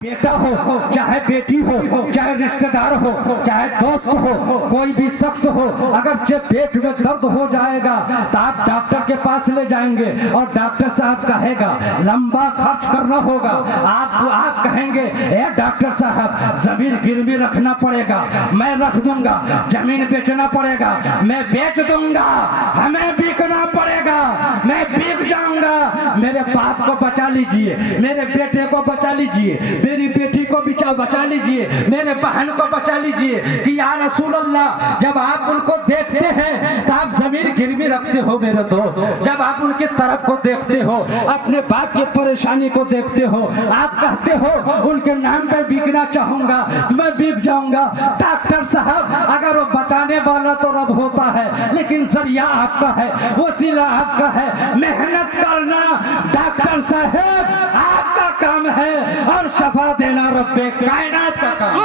बेटा हो चाहे बेटी हो चाहे रिश्तेदार हो चाहे दोस्त हो कोई भी शख्स हो, अगर जब पेट में दर्द हो जाएगा तो आप डॉक्टर के पास ले जाएंगे और डॉक्टर साहब कहेगा लंबा खर्च करना होगा। आप कहेंगे ए डॉक्टर साहब जमीन गिरवी रखना पड़ेगा, मैं रख दूंगा। जमीन बेचना पड़ेगा, मैं बेच दूंगा। हमें बिकना पड़ेगा, मैं बिक जाऊंगा। मेरे बाप को बचा लीजिए, मेरे बेटे को बचा लीजिए, मेरी बेटी को बचा लीजिए, मेरे बहन को बचा लीजिए। कि या रसूल अल्लाह, जब आप उनको देखते हैं तो आप जमीन गिरवी रखते हो मेरे दोस्त। जब आप उनकी तरफ को देखते हो, अपने बाप की परेशानी को देखते हो, आप कहते हो उनके नाम पे बिकना चाहूंगा तो मैं बिक जाऊंगा। डॉक्टर साहब, अगर वो बचाने वाला तो रब होता है, लेकिन जरिया आपका है, वसीला आपका है। मेहनत करना डॉक्टर साहब आपका काम है और शफा देना रब्बे कायनात का काम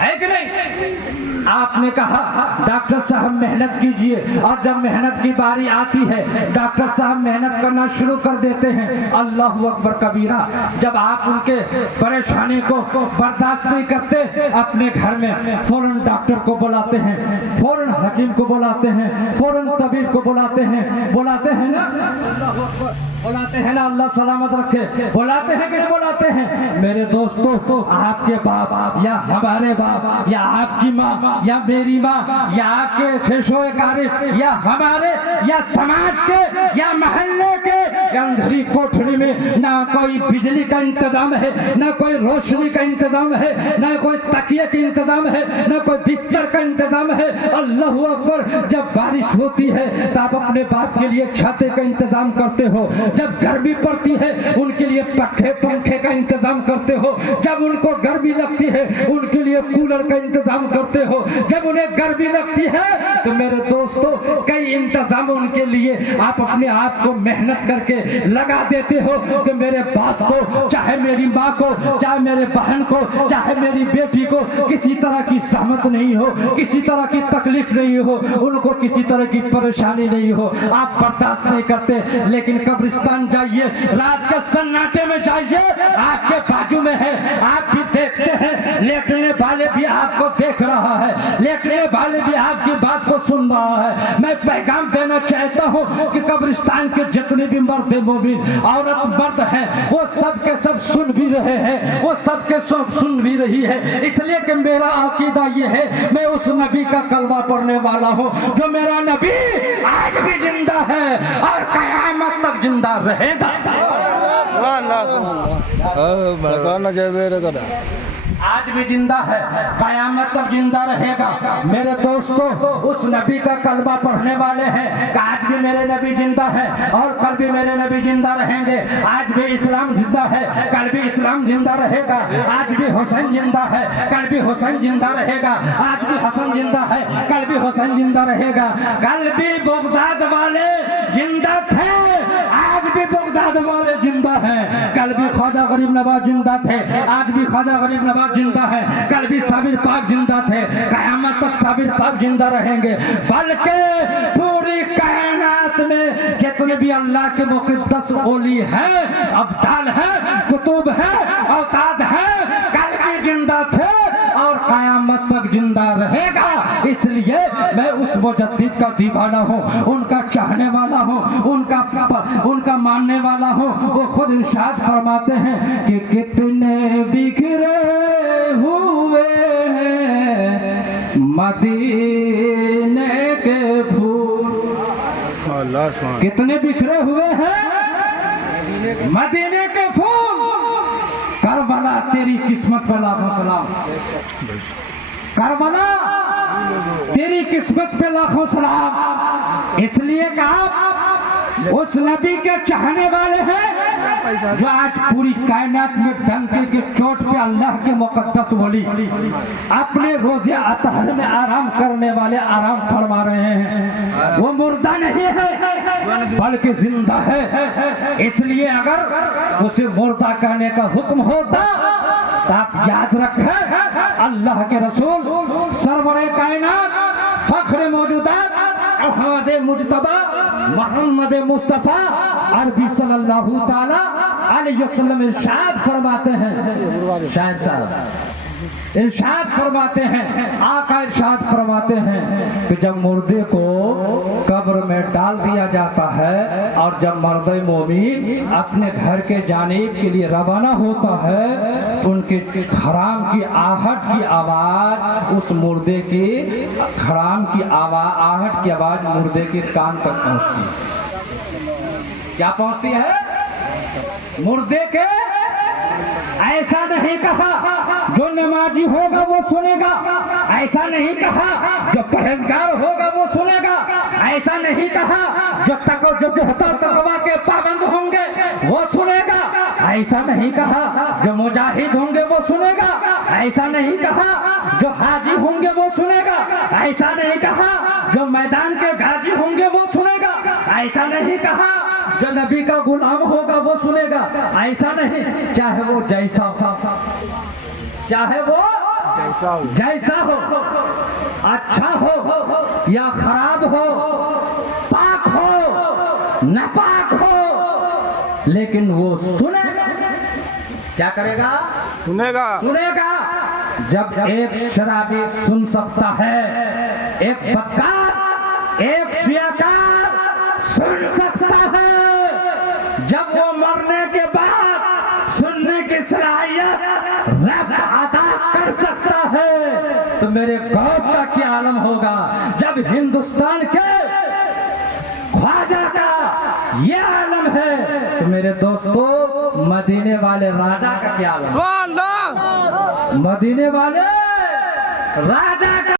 है कि नहीं? आपने कहा डॉक्टर साहब मेहनत कीजिए, और जब मेहनत की बारी आती है डॉक्टर साहब मेहनत करना शुरू कर देते हैं। अल्लाहु अकबर कबीरा। जब आप उनके परेशानी को बर्दाश्त नहीं करते, अपने घर में फौरन डॉक्टर को बुलाते हैं, फौरन हकीम को बुलाते हैं, फौरन तबीब को बुलाते हैं ना? बुलाते हैं ना? अल्लाह सलामत रखे। बुलाते हैं कि नहीं बुलाते हैं? मेरे दोस्तों, आपके बाप या हमारे बाप या आपकी माँ या मेरी माँ या आपके खेशोए कारिफ या हमारे या समाज के या मोहल्ले के अंधेरी कोठरी में ना कोई बिजली का इंतजाम है, ना कोई रोशनी का इंतजाम है, ना कोई तकिए का इंतजाम है, ना कोई बिस्तर का इंतजाम है। अल्लाहु अकबर। जब बारिश होती है तो आप अपने बाप के लिए छाते का इंतजाम करते हो, जब गर्मी पड़ती है उनके लिए पक्के पंखे का इंतजाम करते हो, जब उनको गर्मी लगती है उनके लिए कूलर का इंतजाम करते हो, जब उन्हें गर्मी लगती है तो मेरे दोस्तों कई इंतजाम उनके लिए आप अपने आप को मेहनत करके लगा देते हो कि मेरे बाप को, चाहे मेरी माँ को, चाहे मेरे बहन को, चाहे मेरी बेटी को किसी तरह की सहमत नहीं हो, किसी तरह की तकलीफ नहीं हो, उनको किसी तरह की परेशानी नहीं हो। आप बर्दाश्त नहीं करते, लेकिन कब्रिस्तान जाइए, रात के सन्नाटे में जाइए, आपके बाजू में है, आप भी देखते हैं, लेटने वाले भी आपको देख रहा है, लेटने वाले भी आपकी बात को सुन रहा है। मैं पैगाम देना चाहता हूँ कि कब्रिस्तान के जितने भी मर्द मोमिन औरत मर्द हैं, वो सब के सब सुन भी रहे हैं, वो सब के सब सुन भी रही है। इसलिए कि मेरा अकीदा ये है, मैं उस नबी का कलमा पढ़ने वाला हूँ जो मेरा नबी आज भी जिंदा है और कयामत तक जिंदा रहेगा। आज भी जिंदा है, कयामत तक जिंदा रहेगा। मेरे दोस्तों, उस नबी का कलमा पढ़ने वाले हैं कि आज भी मेरे नबी जिंदा है और कल भी मेरे नबी जिंदा रहेंगे। आज भी इस्लाम जिंदा है, कल भी इस्लाम जिंदा रहेगा। आज भी हुसैन जिंदा है, कल भी हुसैन जिंदा रहेगा। आज भी हसन जिंदा है, कल भी हुसैन जिंदा रहेगा। कल भी बगदाद वाले जिंदा थे, आज भी बगदाद वाले जिंदा हैं। कल भी ख्वाजा गरीब नवाज जिंदा थे, आज भी ख्वाजा गरीब नवाज जिंदा है। कल भी साबिर पाक जिंदा थे, कयामत तक साबिर पाक जिंदा रहेंगे। बल्कि पूरी कायनात में जितने भी अल्लाह के मुक़द्दस ओली हैं, अब्दाल हैं, कुतुब हैं, औताद हैं, कल भी जिंदा थे और कयामत तक जिंदा रहेगा। इसलिए मैं उस मुजद्दिद का दीवाना हूँ, उनका चाहने वाला हूँ, उनका मानने वाला हूँ। वो खुद इरशाद फरमाते हैं कि कितने बिखरे हुए हैं मदीने के फूल, कितने बिखरे हुए हैं मदीने के फूल। करबला तेरी किस्मत पे लाखों सलाम, करबला तेरी किस्मत पे लाखों सलाम। इसलिए कि आप उस नबी के चाहने वाले हैं जो आज पूरी कायनात में डंके के चोट पे अल्लाह के मुकद्दस वली अपने रोजे अतहर में आराम करने वाले आराम फरमा रहे हैं। वो मुर्दा नहीं है बल्कि जिंदा है। इसलिए अगर उसे मुर्दा कहने का हुक्म होता तो आप याद रखें, अल्लाह के रसूल सरवरे कायनात फख्र मौजूदात अहमद मुजतबा मोहम्मद मुस्तफ़ा अरबी सल्लल्लाहु ताला अलैहि वसल्लम इरशाद फरमाते हैं, शायद साहब इरशाद फरमाते हैं, आका इरशाद फरमाते हैं कि जब मुर्दे को कब्र में डाल दिया जाता है और जब मर्दे मोमिन अपने घर के जानिब के लिए रवाना होता है तो उनके खराम की आहट की आवाज उस मुर्दे की खराम की आहट की आवाज मुर्दे के कान तक पहुंचती है। क्या पहुंचती है? मुर्दे के ऐसा नहीं कहा जो नमाजी होगा वो सुनेगा, ऐसा नहीं कहा जो परहेजगार होगा वो सुनेगा, ऐसा नहीं कहा जो तकवा के पाबंद होंगे वो सुनेगा, ऐसा नहीं कहा जो मुजाहिद होंगे वो सुनेगा, ऐसा नहीं कहा जो हाजी होंगे वो सुनेगा, ऐसा नहीं कहा जो मैदान के गाजी होंगे वो सुनेगा, ऐसा नहीं कहा जो नबी का गुलाम होगा वो सुनेगा, ऐसा नहीं, चाहे वो जैसा हो, अच्छा हो या खराब हो, पाक हो नापाक हो, लेकिन वो सुनेगा। क्या करेगा? सुनेगा। जब एक शराबी सुन सकता है, एक बदकार, एक शियाकार सुन सकता है, जब वो मरने के बाद सुनने की सलाहियत रब अदा कर सकता है, तो मेरे गौस का क्या आलम होगा जब हिंदुस्तान के ख्वाजा का ये आलम है, तो मेरे दोस्तों मदीने वाले राजा का क्या आलम? मदीने वाले राजा का